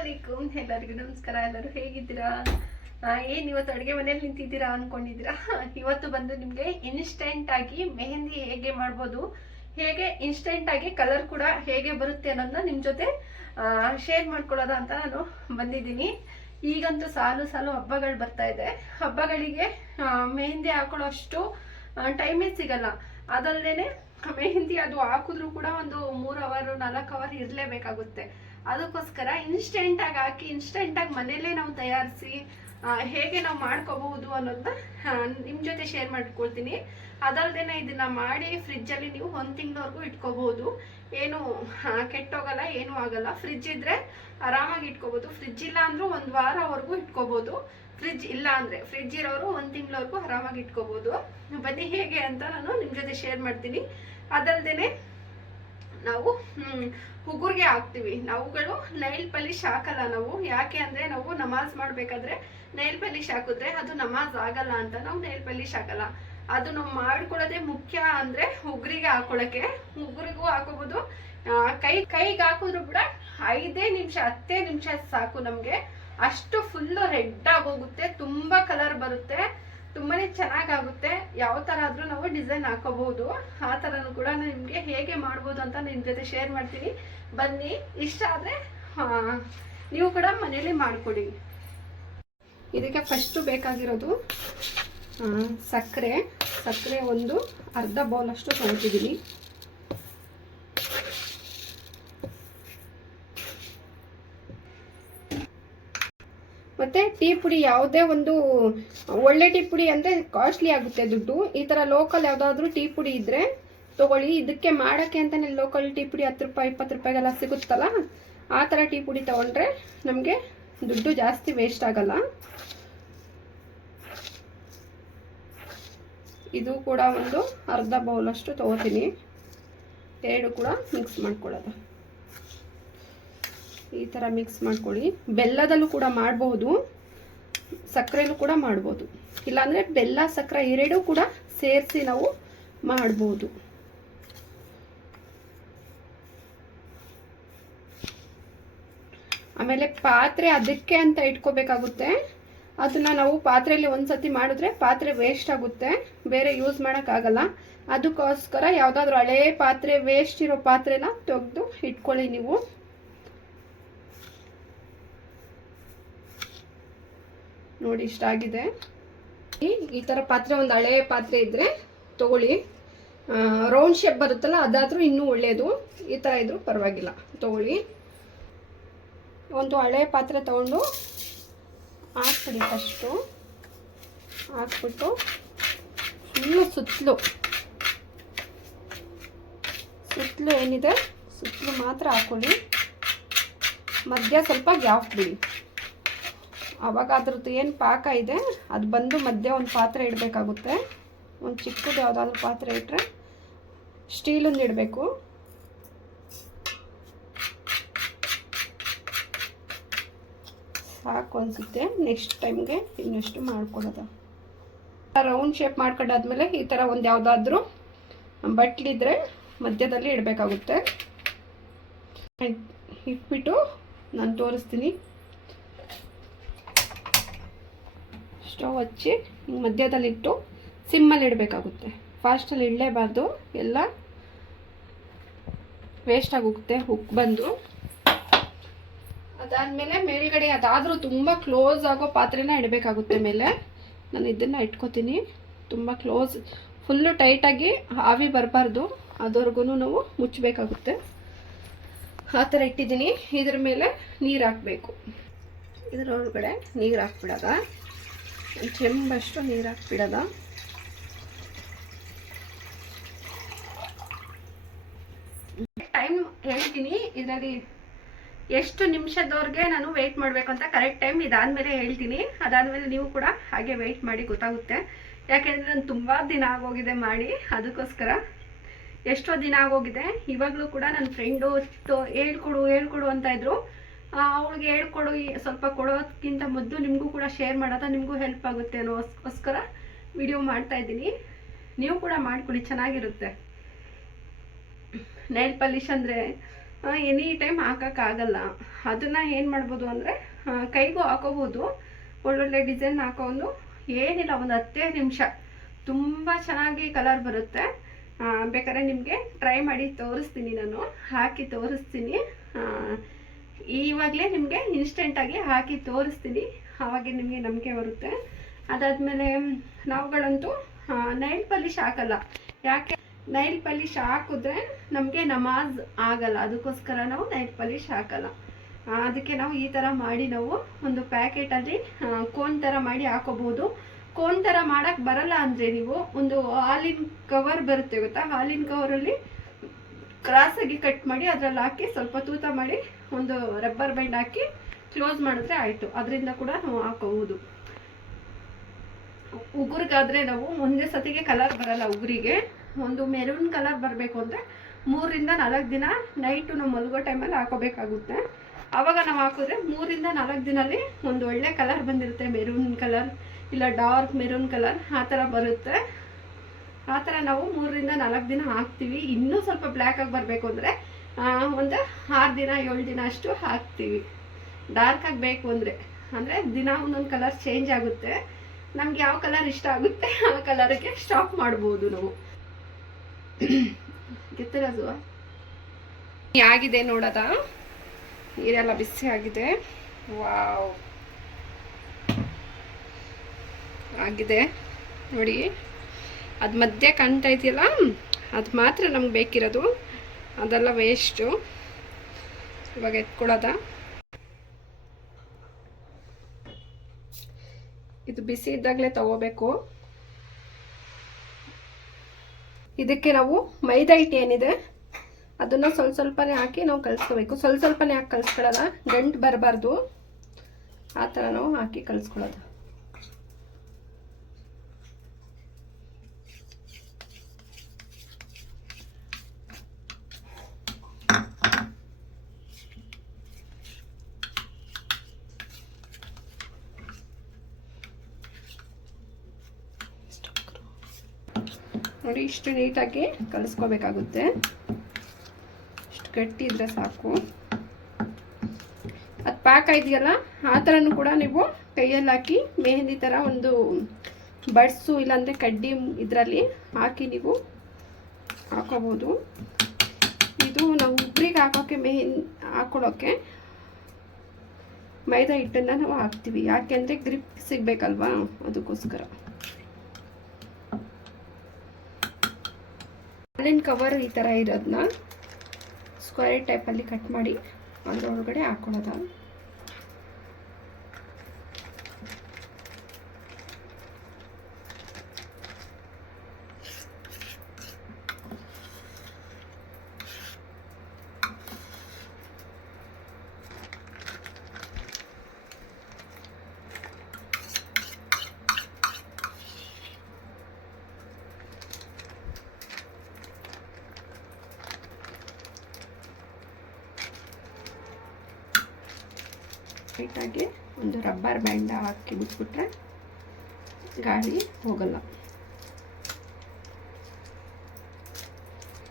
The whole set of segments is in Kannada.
ಅಲೈಕುಮ್ ಎಲ್ಲರಿಗೂ ನಮಸ್ಕಾರ. ಎಲ್ಲರೂ ಹೇಗಿದ್ದೀರಾ? ಏನು ಇವತ್ತು ಅಡುಗೆ ಮನೇಲಿ ನಿಂತಿದ್ದೀರಾ ಅನ್ಕೊಂಡಿದ್ದೀರಾ? ಇವತ್ತು ಬಂದು ನಿಮಗೆ ಇನ್ಸ್ಟೆಂಟ್ ಆಗಿ ಮೆಹಂದಿ ಹೇಗೆ ಮಾಡ್ಬೋದು, ಹೇಗೆ ಇನ್ಸ್ಟೆಂಟ್ ಆಗಿ ಕಲರ್ ಕೂಡ ಹೇಗೆ ಬರುತ್ತೆ ಅನ್ನೋದನ್ನ ನಿಮ್ಮ ಜೊತೆ ಶೇರ್ ಮಾಡ್ಕೊಳ್ಳೋದ ಅಂತ ನಾನು ಬಂದಿದ್ದೀನಿ. ಈಗಂತೂ ಸಾಲು ಸಾಲು ಹಬ್ಬಗಳು ಬರ್ತಾ ಇದೆ. ಹಬ್ಬಗಳಿಗೆ ಮೆಹಂದಿ ಹಾಕೊಳ್ಳೋ ಅಷ್ಟು ಟೈಮೇ ಸಿಗಲ್ಲ. ಅದಲ್ಲದೆ ಮೆಹಂದಿ ಅದು ಹಾಕಿದ್ರು ಕೂಡ ಒಂದು ಮೂರು ಅವರ್ ನಾಲ್ಕು ಅವರ್ ಇರಲೇಬೇಕಾಗುತ್ತೆ. ಅದಕ್ಕೋಸ್ಕರ ಇನ್ಸ್ಟೆಂಟ್ ಆಗಿ ಹಾಕಿ ಇನ್ಸ್ಟೆಂಟ್ ಆಗಿ ಮನೆಯಲ್ಲೇ ನಾವು ತಯಾರಿಸಿ ಹೇಗೆ ನಾವು ಮಾಡ್ಕೋಬಹುದು ಅನ್ನೋದನ್ನ ನಿಮ್ಮ ಜೊತೆ ಶೇರ್ ಮಾಡ್ಕೊಳ್ತೀನಿ. ಅದಲ್ದೇನೆ ಇದನ್ನ ಮಾಡಿ ಫ್ರಿಜ್ಜಲ್ಲಿ ನೀವು ಒಂದು ತಿಂಗಳವರೆಗೂ ಇಟ್ಕೋಬಹುದು. ಏನು ಕೆಟ್ಟೋಗಲ್ಲ, ಏನೂ ಆಗಲ್ಲ. ಫ್ರಿಜ್ ಇದ್ರೆ ಆರಾಮಾಗಿ ಇಟ್ಕೋಬಹುದು. ಫ್ರಿಜ್ ಇಲ್ಲ ಅಂದ್ರೂ ಒಂದು ವಾರವರೆಗೂ ಇಟ್ಕೋಬಹುದು. ಫ್ರಿಜ್ ಇಲ್ಲ ಅಂದ್ರೆ ಫ್ರಿಜ್ ಇರೋರು ಒಂದು ತಿಂಗಳವರೆಗೂ ಆರಾಮಾಗಿ ಇಟ್ಕೋಬಹುದು. ಬನ್ನಿ ಹೇಗೆ ಅಂತ ನಾನು ನಿಮ್ಮ ಜೊತೆ ಶೇರ್ ಮಾಡ್ತೀನಿ. ಅದಲ್ದೇನೆ ನಾವು ಹುಗುರ್ಗೆ ಹಾಕ್ತೀವಿ. ನಾವುಗಳು ನೈಲ್ ಪಲಿಶ್ ಹಾಕಲ್ಲ ನಾವು. ಯಾಕೆ ಅಂದ್ರೆ ನಾವು ನಮಾಜ್ ಮಾಡ್ಬೇಕಾದ್ರೆ ನೈಲ್ ಪಲಿಶ್ ಹಾಕಿದ್ರೆ ಅದು ನಮಾಜ್ ಆಗಲ್ಲ ಅಂತ ನಾವು ನೈಲ್ ಪಲಿಶ್ ಹಾಕಲ್ಲ. ಅದು ನಾವು ಮಾಡ್ಕೊಳ್ಳೋದೆ ಮುಖ್ಯ ಅಂದ್ರೆ ಉಗುರಿಗೆ ಹಾಕೊಳ್ಳೋಕ್ಕೆ ಉಗುರಿಗೂ ಹಾಕೋಬಹುದು ಕೈ, ಕೈಗೆ ಹಾಕಿದ್ರು ಕೂಡ ಐದೇ ನಿಮಿಷ, ಹತ್ತೇ ನಿಮಿಷ ಸಾಕು ನಮ್ಗೆ. ಅಷ್ಟು ಫುಲ್ಲು ರೆಡ್ ಆಗೋಗುತ್ತೆ ತುಂಬಾ ಕಲರ್ ಬರುತ್ತೆ. ತುಂಬಾನೇ ಚೆನ್ನಾಗಾಗುತ್ತೆ. ಯಾವ ತರ ಆದ್ರೂ ನಾವು ಡಿಸೈನ್ ಹಾಕೋಬಹುದು. ಆ ತರನು ಕೂಡ ನಿಮಗೆ ಹೇಗೆ ಮಾಡ್ಬೋದು ಅಂತ ನಿಮ್ ಜೊತೆ ಶೇರ್ ಮಾಡ್ತೀನಿ. ಬನ್ನಿ, ಇಷ್ಟ ಆದ್ರೆ ನೀವು ಕೂಡ ಮನೇಲಿ ಮಾಡ್ಕೊಡಿ. ಇದಕ್ಕೆ ಫಸ್ಟು ಬೇಕಾಗಿರೋದು ಸಕ್ಕರೆ. ಸಕ್ಕರೆ ಒಂದು ಅರ್ಧ ಬೌಲಷ್ಟು ತೊಗೊತಿದ್ದೀನಿ ಮತ್ತೆ ಟೀ ಪುಡಿ ಯಾವುದೇ ಒಂದು ಒಳ್ಳೆ ಟೀ ಪುಡಿ ಅಂದ್ರೆ ಕಾಸ್ಟ್ಲಿ ಆಗುತ್ತೆ ದುಡ್ಡು. ಈ ತರ ಲೋಕಲ್ ಯಾವುದಾದ್ರೂ ಟೀ ಪುಡಿ ಇದ್ರೆ ತಗೊಳ್ಳಿ. ಇದಕ್ಕೆ ಮಾಡಕ್ಕೆ ಅಂತಾನೆ ಲೋಕಲ್ ಟೀ ಪುಡಿ ಹತ್ತು ರೂಪಾಯಿ, ಇಪ್ಪತ್ತು ರೂಪಾಯಿಗೆಲ್ಲ ಸಿಗುತ್ತಲ್ಲ, ಆ ಥರ ಟೀ ಪುಡಿ ತಗೊಂಡ್ರೆ ನಮಗೆ ದುಡ್ಡು ಜಾಸ್ತಿ ವೇಸ್ಟ್ ಆಗಲ್ಲ. ಇದು ಕೂಡ ಒಂದು ಅರ್ಧ ಬೌಲಷ್ಟು ತಗೋತೀನಿ. ಎರಡು ಕೂಡ ಮಿಕ್ಸ್ ಮಾಡ್ಕೊಳ್ಳೋದು. ಈ ಥರ ಮಿಕ್ಸ್ ಮಾಡ್ಕೊಳ್ಳಿ. ಬೆಲ್ಲದಲ್ಲೂ ಕೂಡ ಮಾಡಬಹುದು. ಸಕ್ಕರೆಯಲ್ಲೂ ಕೂಡ ಮಾಡ್ಬೋದು. ಇಲ್ಲಾಂದರೆ ಬೆಲ್ಲ, ಸಕ್ಕರೆ ಎರಡೂ ಕೂಡ ಸೇರಿಸಿ ನಾವು ಮಾಡ್ಬೋದು. ಆಮೇಲೆ ಪಾತ್ರೆ ಅದಕ್ಕೆ ಅಂತ ಇಟ್ಕೋಬೇಕಾಗುತ್ತೆ. ಅದನ್ನ ನಾವು ಪಾತ್ರೆಯಲ್ಲಿ ಒಂದ್ಸತಿ ಮಾಡಿದ್ರೆ ಪಾತ್ರೆ ವೇಸ್ಟ್ ಆಗುತ್ತೆ. ಬೇರೆ ಯೂಸ್ ಮಾಡೋಕ್ಕಾಗಲ್ಲ. ಅದಕ್ಕೋಸ್ಕರ ಯಾವುದಾದ್ರೂ ಹಳೇ ಪಾತ್ರೆ ವೇಸ್ಟ್ ಇರೋ ಪಾತ್ರೆನ ತೆಗೆದು ಇಟ್ಕೊಳ್ಳಿ ನೀವು. ನೋಡಿ ಇಷ್ಟಾಗಿದೆ ಈ- ಈ ಥರ ಪಾತ್ರೆ, ಒಂದು ಹಳೆ ಪಾತ್ರೆ ಇದ್ದರೆ ತಗೊಳ್ಳಿ. ರೌಂಡ್ ಶೇಪ್ ಬರುತ್ತಲ್ಲ, ಅದಾದರೂ ಇನ್ನೂ ಒಳ್ಳೆಯದು ಈ ಥರ ಇದ್ದರೂ ಪರವಾಗಿಲ್ಲ. ತಗೊಳ್ಳಿ. ಒಂದು ಹಳೆ ಪಾತ್ರೆ ತಗೊಂಡು ಹಾಕ್ಬಿಡಿ ಫಸ್ಟು ಹಾಕ್ಬಿಟ್ಟು ಫುಲ್ಲು ಸುತ್ತಲೂ. ಸುತ್ತಲೂ ಏನಿದೆ? ಸುತ್ತಲೂ ಮಾತ್ರ ಹಾಕೊಳ್ಳಿ. ಮಧ್ಯ ಸ್ವಲ್ಪ ಗ್ಯಾಪ್ ಬಿಡಿ. ಆವಾಗ ಅದ್ರದ್ದು ಏನು ಪಾಕ ಇದೆ, ಅದು ಬಂದು ಮಧ್ಯೆ ಒಂದು ಪಾತ್ರೆ ಇಡಬೇಕಾಗುತ್ತೆ. ಒಂದು ಚಿಕ್ಕದು ಯಾವುದಾದ್ರೂ ಪಾತ್ರೆ ಇಟ್ಟರೆ ಸ್ಟೀಲೊಂದು ಇಡಬೇಕು. ಸಾಕು ಅನಿಸುತ್ತೆ ನೆಕ್ಸ್ಟ್ ಟೈಮ್ಗೆ ಇನ್ನಷ್ಟು ಮಾಡ್ಕೊಳ್ಳೋದು ರೌಂಡ್ ಶೇಪ್ ಮಾಡ್ಕೊಂಡಾದ್ಮೇಲೆ ಈ ಥರ ಒಂದು ಯಾವುದಾದ್ರೂ ಬಟ್ಲಿದ್ರೆ ಮಧ್ಯದಲ್ಲಿ ಇಡಬೇಕಾಗುತ್ತೆ. ಇಟ್ಬಿಟ್ಟು ನಾನು ತೋರಿಸ್ತೀನಿ. ಸ್ಟವ್ ಹಚ್ಚಿ ಹಿಂಗೆ ಮಧ್ಯದಲ್ಲಿಟ್ಟು ಸಿಮ್ಮಲ್ಲಿ ಇಡಬೇಕಾಗುತ್ತೆ. ಫಾಸ್ಟಲ್ಲಿ ಇಡಲೇಬಾರ್ದು. ಎಲ್ಲ ವೇಸ್ಟ್ ಆಗುತ್ತೆ ಹುಕ್ ಬಂದು. ಅದಾದಮೇಲೆ ಮೇಲ್ಗಡೆ ಅದಾದರೂ ತುಂಬ ಕ್ಲೋಸ್ ಆಗೋ ಪಾತ್ರೆನ ಇಡಬೇಕಾಗುತ್ತೆ ಮೇಲೆ. ನಾನು ಇದನ್ನು ಇಟ್ಕೋತೀನಿ. ತುಂಬ ಕ್ಲೋಸ್ ಫುಲ್ಲು ಟೈಟಾಗಿ ಆವಿ ಬರಬಾರ್ದು. ಅದವರೆಗೂ ನಾವು ಮುಚ್ಚಬೇಕಾಗುತ್ತೆ. ಆ ಥರ ಇಟ್ಟಿದ್ದೀನಿ. ಇದ್ರ ಮೇಲೆ ನೀರು ಹಾಕಬೇಕು. ಇದರೊಳಗಡೆ ನೀರು ಹಾಕ್ಬಿಡೋದ? ಒಂದು ಚೆಂಬಷ್ಟು ನೀರು ಹಾಕ್ಬಿಡೋದ ಟೈಮ್ ಹೇಳ್ತೀನಿ, ಇದರಲ್ಲಿ ಎಷ್ಟು ನಿಮಿಷದವ್ರಿಗೆ ನಾನು ವೆಯ್ಟ್ ಮಾಡಬೇಕು ಅಂತ ಕರೆಕ್ಟ್ ಟೈಮ್ ಇದಾದ್ಮೇಲೆ ಹೇಳ್ತೀನಿ. ಅದಾದ್ಮೇಲೆ ನೀವು ಕೂಡ ಹಾಗೆ ವೆಯ್ಟ್ ಮಾಡಿ ಗೊತ್ತಾಗುತ್ತೆ. ಯಾಕೆಂದರೆ ನಾನು ತುಂಬ ದಿನ ಆಗೋಗಿದೆ ಮಾಡಿ, ಅದಕ್ಕೋಸ್ಕರ ಎಷ್ಟೋ ದಿನ ಆಗೋಗಿದೆ. ಇವಾಗಲೂ ಕೂಡ ನನ್ನ ಫ್ರೆಂಡು ಹೇಳ್ಕೊಡು ಹೇಳ್ಕೊಡು ಅಂತ ಇದ್ರು. ಅವಳಿಗೆ ಹೇಳ್ಕೊಡು ಸ್ವಲ್ಪ ಕೊಡೋದಕ್ಕಿಂತ ಮೊದಲು ನಿಮಗೂ ಕೂಡ ಶೇರ್ ಮಾಡೋದ ನಿಮಗೂ ಹೆಲ್ಪ್ ಆಗುತ್ತೆ ಅನ್ನೋಸ್ಕೋಸ್ಕರ ವಿಡಿಯೋ ಮಾಡ್ತಾ ಇದ್ದೀನಿ. ನೀವು ಕೂಡ ಮಾಡ್ಕೊಳ್ಳಿ, ಚೆನ್ನಾಗಿರುತ್ತೆ. ನೈಲ್ ಪಾಲಿಷ್ ಅಂದರೆ ಎನಿ ಟೈಮ್ ಹಾಕೋಕ್ಕಾಗಲ್ಲ ಅದನ್ನು ಏನು ಮಾಡ್ಬೋದು ಅಂದರೆ ಕೈಗೂ ಹಾಕೋಬೋದು. ಒಳ್ಳೊಳ್ಳೆ ಡಿಸೈನ್ ಹಾಕೊಂಡು ಏನಿಲ್ಲ, ಒಂದು ಹತ್ತೇ ನಿಮಿಷ ತುಂಬ ಚೆನ್ನಾಗಿ ಕಲರ್ ಬರುತ್ತೆ. ಬೇಕಾದ್ರೆ ನಿಮಗೆ ಟ್ರೈ ಮಾಡಿ ತೋರಿಸ್ತೀನಿ ನಾನು. ಹಾಕಿ ತೋರಿಸ್ತೀನಿ. ಇವಾಗಲೇ ನಿಮಗೆ ಇನ್ಸ್ಟೆಂಟಾಗಿ ಹಾಕಿ ತೋರಿಸ್ತೀನಿ. ಆವಾಗೆ ನಿಮಗೆ ನಂಬಿಕೆ ಬರುತ್ತೆ. ಅದಾದಮೇಲೆ ನಾವುಗಳಂತೂ ನೈಲ್ ಪಾಲಿಶ್ ಹಾಕಲ್ಲ. ಯಾಕೆ? ನೈಲ್ ಪಾಲಿಶ್ ಹಾಕಿದ್ರೆ ನಮಗೆ ನಮಾಜ್ ಆಗಲ್ಲ. ಅದಕ್ಕೋಸ್ಕರ ನಾವು ನೈಲ್ ಪಾಲಿಶ್ ಹಾಕಲ್ಲ. ಅದಕ್ಕೆ ನಾವು ಈ ಥರ ಮಾಡಿ ನಾವು ಒಂದು ಪ್ಯಾಕೆಟಲ್ಲಿ ಕೋನ್ ಥರ ಮಾಡಿ ಹಾಕೋಬಹುದು. ಕೋನ್ ಥರ ಮಾಡೋಕ್ಕೆ ಬರಲ್ಲ ಅಂದರೆ ನೀವು ಒಂದು ಹಾಲಿನ ಕವರ್ ಬರುತ್ತೆ ಗೊತ್ತಾ? ಹಾಲಿನ ಕವರಲ್ಲಿ ಕ್ರಾಸಾಗಿ ಕಟ್ ಮಾಡಿ ಅದರಲ್ಲಿ ಹಾಕಿ ಸ್ವಲ್ಪ ತೂತ ಮಾಡಿ ಒಂದು ರಬ್ಬರ್ ಬ್ಯಾಂಡ್ ಹಾಕಿ ಕ್ಲೋಸ್ ಮಾಡಿದ್ರೆ ಆಯಿತು. ಅದರಿಂದ ಕೂಡ ನಾವು ಹಾಕೋಬಹುದು ಉಗುರಿಗಾದರೆ ನಾವು ಒಂದೇ ಸತಿಗೆ ಕಲರ್ ಬರಲ್ಲ ಉಗುರಿಗೆ. ಒಂದು ಮೆರೂನ್ ಕಲರ್ ಬರಬೇಕು ಅಂದರೆ ಮೂರಿಂದ ನಾಲ್ಕು ದಿನ ನೈಟು ನಾವು ಮಲಗೋ ಟೈಮಲ್ಲಿ ಹಾಕೋಬೇಕಾಗುತ್ತೆ. ಆವಾಗ ನಾವು ಹಾಕಿದ್ರೆ ಮೂರಿಂದ ನಾಲ್ಕು ದಿನಲ್ಲಿ ಒಂದು ಒಳ್ಳೆ ಕಲರ್ ಬಂದಿರುತ್ತೆ. ಮೆರೂನ್ ಕಲರ್ ಇಲ್ಲ ಡಾರ್ಕ್ ಮೆರೂನ್ ಕಲರ್ ಆ ಥರ ಬರುತ್ತೆ. ಆ ಥರ ನಾವು ಮೂರರಿಂದ ನಾಲ್ಕು ದಿನ ಹಾಕ್ತೀವಿ. ಇನ್ನೂ ಸ್ವಲ್ಪ ಬ್ಲ್ಯಾಕಾಗಿ ಬರಬೇಕು ಅಂದರೆ ಒಂದು ಆರು ದಿನ, ಏಳು ದಿನ ಅಷ್ಟು ಹಾಕ್ತೀವಿ. ಡಾರ್ಕ್ ಆಗಿ ಬೇಕು ಅಂದರೆ. ಅಂದರೆ ದಿನ ಒಂದೊಂದು ಕಲರ್ ಚೇಂಜ್ ಆಗುತ್ತೆ. ನಮ್ಗೆ ಯಾವ ಕಲರ್ ಇಷ್ಟ ಆಗುತ್ತೆ, ಆ ಕಲರ್ಗೆ ಸ್ಟಾಪ್ ಮಾಡ್ಬೋದು ನಾವು. ಗೆತ್ತಿರೋದು ಆಗಿದೆ ನೋಡೋದ? ನೀರೆಲ್ಲ ಬಿಸಿ ಆಗಿದೆ. ವಾವ್ ಆಗಿದೆ. ನೋಡಿ. ಅದು ಮಧ್ಯೆ ಕಾಣ್ತಾ ಇದೆಯಲ್ಲ? ಅದು ಮಾತ್ರ ನಮ್ಗೆ ಬೇಕಿರೋದು. ಅದೆಲ್ಲ ವೇಸ್ಟು ಇವಾಗ ಎತ್ಕೊಳ್ಳೋದ. ಇದು ಬಿಸಿ ಇದ್ದಾಗಲೇ ತಗೋಬೇಕು. ಇದಕ್ಕೆ ನಾವು ಮೈದಾ ಹಿಟ್ಟು ಏನಿದೆ, ಅದನ್ನು ಸ್ವಲ್ಪ ಸ್ವಲ್ಪನೇ ಹಾಕಿ ನಾವು ಕಲಿಸ್ಕೋಬೇಕು. ಸ್ವಲ್ಪ ಸ್ವಲ್ಪನೇ ಹಾಕಿ ಕಲಿಸ್ಕೊಳ್ಳೋದ? ಗಂಟು ಬರಬಾರ್ದು. ಆ ಥರ ನಾವು ಹಾಕಿ ಕಲಿಸ್ಕೊಳ್ಳೋದು. ನೋಡಿ ಇಷ್ಟು ನೀಟಾಗಿ ಕಲಿಸ್ಕೋಬೇಕಾಗುತ್ತೆ. ಇಷ್ಟು ಗಟ್ಟಿ ಇದ್ರೆ ಸಾಕು. ಅದು ಪಾಕ ಇದೆಯಲ್ಲ ಆ ಥರನೂ ಕೂಡ ನೀವು ಕೈಯಲ್ಲಿ ಹಾಕಿ ಮೆಹಂದಿ ಥರ ಒಂದು ಬಡ್ಸು ಇಲ್ಲಾಂದರೆ ಕಡ್ಡಿ ಇದರಲ್ಲಿ ಹಾಕಿ ನೀವು ಹಾಕೋಬೋದು. ಇದು ನಾವು ಉಬ್ರಿಗೆ ಹಾಕೋಕ್ಕೆ ಮೆಹಂದಿ ಹಾಕೊಳ್ಳೋಕ್ಕೆ ಮೈದಾ ಹಿಟ್ಟನ್ನು ನಾವು ಹಾಕ್ತೀವಿ. ಯಾಕೆಂದರೆ ಗ್ರಿಪ್ ಸಿಗಬೇಕಲ್ವಾ ಅದಕ್ಕೋಸ್ಕರ. ಹಾಲಿನ ಕವರ್ ಈ ಥರ ಇರೋದನ್ನ ಸ್ಕ್ವೇರ್ ಟೈಪಲ್ಲಿ ಕಟ್ ಮಾಡಿ ಅದರೊಳಗಡೆ ಹಾಕೊಳ್ಳೋದ ಲೈಟಾಗಿ ಒಂದು ರಬ್ಬರ್ ಬ್ಯಾಂಡ್ ಹಾಕಿ ಬಿಟ್ಬಿಟ್ರೆ ಗಾಳಿ ಹೋಗಲ್ಲ.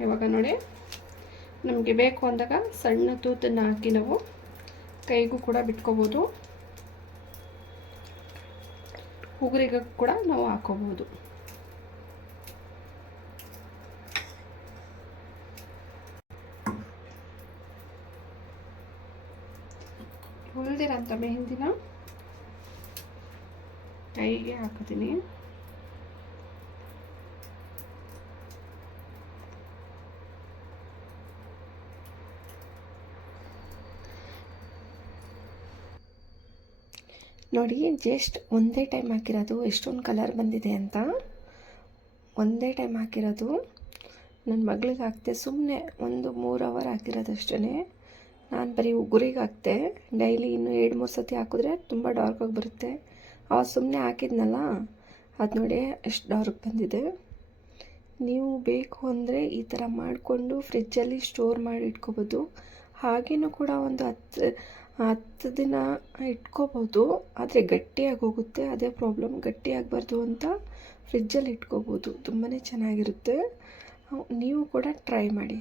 ಇವಾಗ ನೋಡಿ, ನಮಗೆ ಬೇಕು ಅಂದಾಗ ಸಣ್ಣ ತೂತನ್ನು ಹಾಕಿ ನಾವು ಕೈಗೂ ಕೂಡ ಬಿಟ್ಕೋಬೋದು. ಉಗುರಿಗೂ ಕೂಡ ನಾವು ಹಾಕೋಬೋದು. ಹೊಲ್ದಿರೋಂಥ ಮೆಹಂದಿನ ಕೈಗೆ ಹಾಕೋತೀನಿ ನೋಡಿ ಜಸ್ಟ್ ಒಂದೇ ಟೈಮ್ ಹಾಕಿರೋದು, ಎಷ್ಟೊಂದು ಕಲರ್ ಬಂದಿದೆ ಅಂತ. ಒಂದೇ ಟೈಮ್ ಹಾಕಿರೋದು. ನನ್ನ ಮಗಳಿಗೆ ಹಾಕ್ತೆ ಸುಮ್ಮನೆ ಒಂದು ಮೂರು ಅವರ್ ಹಾಕಿರೋದು ಅಷ್ಟೇ ನಾನು ಬರೀ ಉಗುರಿಗೆ ಹಾಕ್ತೆ ಡೈಲಿ ಇನ್ನು ಎರಡು, ಮೂರು ಸತಿ ಹಾಕಿದ್ರೆ ತುಂಬ ಡಾರ್ಕಾಗಿ ಬರುತ್ತೆ. ಅವಾಗ ಸುಮ್ಮನೆ ಹಾಕಿದ್ನಲ್ಲ, ಅದು ನೋಡಿ ಎಷ್ಟು ಡಾರ್ಕ್ ಬಂದಿದೆ. ನೀವು ಬೇಕು ಅಂದರೆ ಈ ಥರ ಮಾಡಿಕೊಂಡು ಫ್ರಿಜ್ಜಲ್ಲಿ ಸ್ಟೋರ್ ಮಾಡಿ ಇಟ್ಕೋಬೋದು. ಹಾಗೇನೂ ಕೂಡ ಒಂದು ಹತ್ತು ಹತ್ತು ದಿನ ಇಟ್ಕೋಬೋದು. ಆದರೆ ಗಟ್ಟಿಯಾಗಿ ಹೋಗುತ್ತೆ, ಅದೇ ಪ್ರಾಬ್ಲಮ್ ಗಟ್ಟಿಯಾಗಬಾರ್ದು ಅಂತ ಫ್ರಿಜ್ಜಲ್ಲಿ ಇಟ್ಕೋಬೋದು. ತುಂಬಾ ಚೆನ್ನಾಗಿರುತ್ತೆ. ನೀವು ಕೂಡ ಟ್ರೈ ಮಾಡಿ.